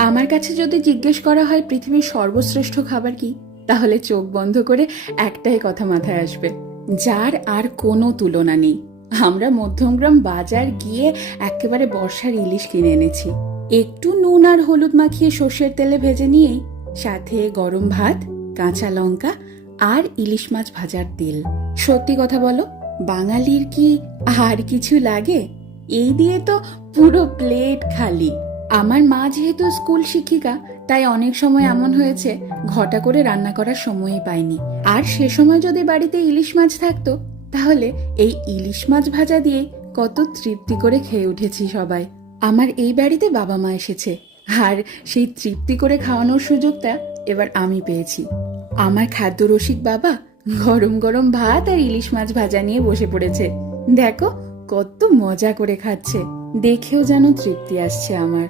আমার কাছে যদি জিজ্ঞেস করা হয় পৃথিবীর সর্বশ্রেষ্ঠ খাবার কি, তাহলে চোখ বন্ধ করে একটাই কথা মাথায় আসবে, যার আর কোনো তুলনা নেই। আমরা মধ্যমগ্রাম বাজার গিয়ে একেবারে বর্ষার ইলিশ কিনে এনেছি। একটু নুন আর হলুদ মাখিয়ে সর্ষের তেলে ভেজে নিয়েই সাথে গরম ভাত, কাঁচা লঙ্কা আর ইলিশ মাছ ভাজার তেল। সত্যি কথা বলো, বাঙালির কি আর কিছু লাগে? এই দিয়ে তো পুরো প্লেট খালি। আমার মা যেহেতু স্কুল শিক্ষিকা, তাই অনেক সময় এমন হয়েছে ঘটা করে রান্না করার সময়ই পাইনি। আর সে সময় যদি বাড়িতে ইলিশ মাছ থাকতো, তাহলে এই ইলিশ মাছ ভাজা দিয়ে কত তৃপ্তি করে খেয়ে উঠেছি সবাই। আমার এই বাড়িতে বাবা মা এসেছে, আর সেই তৃপ্তি করে খাওয়ানোর সুযোগটা এবার আমি পেয়েছি। আমার খাদ্য রসিক বাবা গরম গরম ভাত আর ইলিশ মাছ ভাজা নিয়ে বসে পড়েছে। দেখো কত মজা করে খাচ্ছে, দেখেও যেন তৃপ্তি আসছে আমার।